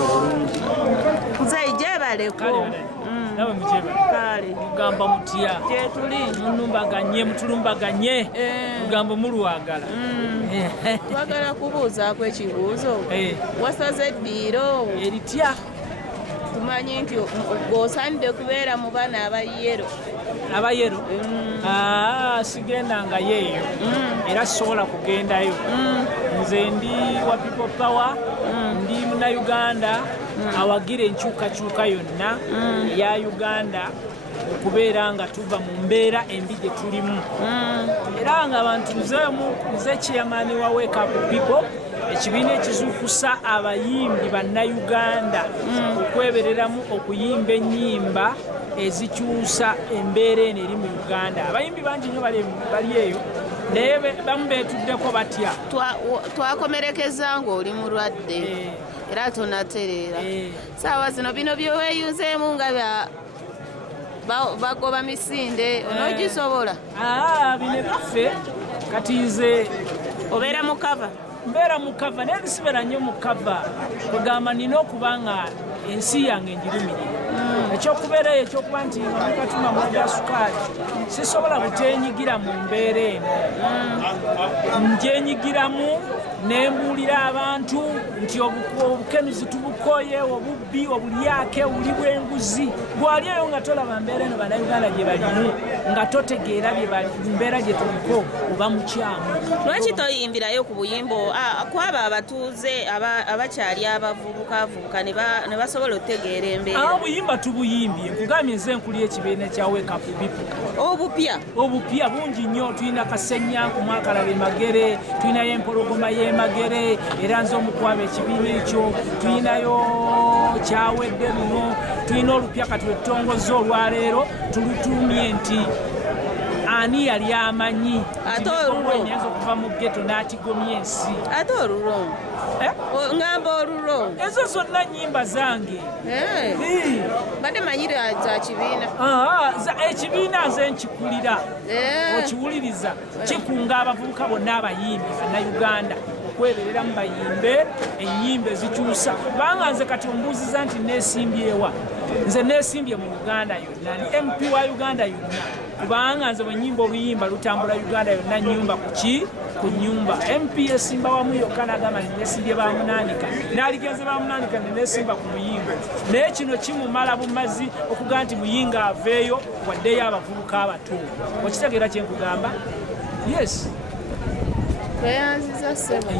nno bulungi. Nze jebaleko. Nawe mujeba. Kale. Ugamba mutya. Je tuli. Munumbaganye mutulumbaganye. Ugamba mulwagala. Twagala kubuuzaako ekibuuzo. Wasaze eddiiro. Eritya. Tumanyi nti gwosanidde kubeera mu baana abayero. Abayero? Sigendanga yeeyo. Era sobola kugendayo. Nze ndi wa People Power, ndi Munnayuganda awagira enkyukakyuka yonna eya Uganda okubeera nga tuva mu mbeera embi gye tulimu. Era nga abantu nze chairman wa Wake Up People, ekibiina ekizuukusa abayimbi bannayuganda okwebereramu okuyimba ennyimba ezikyusa embeera eno eri mu Uganda. Abayimbi bangi nnyo bali eyo naye bamu beetuddeko batya. Twakomerekeza ng'oli mulwadde era tonatereera. Saawa zino bino byeweeyuzeemu nga bagoba misinde onoogisobola? Bino byaffe kati nze obeera mu kava? Mbeera mu kava naye nsibeera nnyo mu kava kwegamba nina okuba nga ensi yange ngirumirira. Ekyokubeera eyo ekyokuba nti Katumba mwaga sukaali sisobola butenyigira mu mbeera eno. Njenyigiramu nembuulira abantu nti obukenuzi tubukoye, obubbi, obulyake, obuli bw'enguzi. Bw'ali eyo nga tolaba mbeera eno bannayuganda gye balimu nga totegeera mbeera gye tuliko oba mukyamu. Lwaki toyimbirayo ku buyimbo kwaba abatuuze abakyali abavubukavubuka ne basobola okutegeera embeera? Obuyimba tubuyimbye. Nkugambye nze nkuli ekibiina kya Wake Up People. Obupya bungi nnyo. Tulina Kasenyanku Mwakalabe Magere, tulinayo empologoma y'Emagere, era nze omukwaba ekibiina ekyo. Tulinayo kyawedde luno, tulina olupya kati lwetongoza olwaleero tulutuumye nti ani yali amanyi ate olulo nyenza okuva mu ghetto n'atigomya ensi. Ate olulo ngamba olulo ezo zonna nnyimba zange. Badde manyira za kibiina. Ekibiina nze nkikulira okiwuliriza kikunga abavubuka bonna abayimbi bannayuganda okwebereramu bayimbe ennyimba ezikyusa. Kubanga nze kati ombuuziza nti neesimbyewa, nze neesimbye mu Uganda yonna, ni MP wa Uganda yonna. Kubanga nze bwe nnyimba oluyimba lutambula Uganda yonna nnyumba ku nnyumba. MP esimba wamu yokka n'agamba neesimbye bamunaanika, n'aligenze bamunaanika neneesimba ku muyimba. Naye kino kimumala bumazi okugaa nti muyinga aveeyo waddeyo abavubuka abato. Okitegeera kye nkugamba? Yes. Tweyanziza ssebo.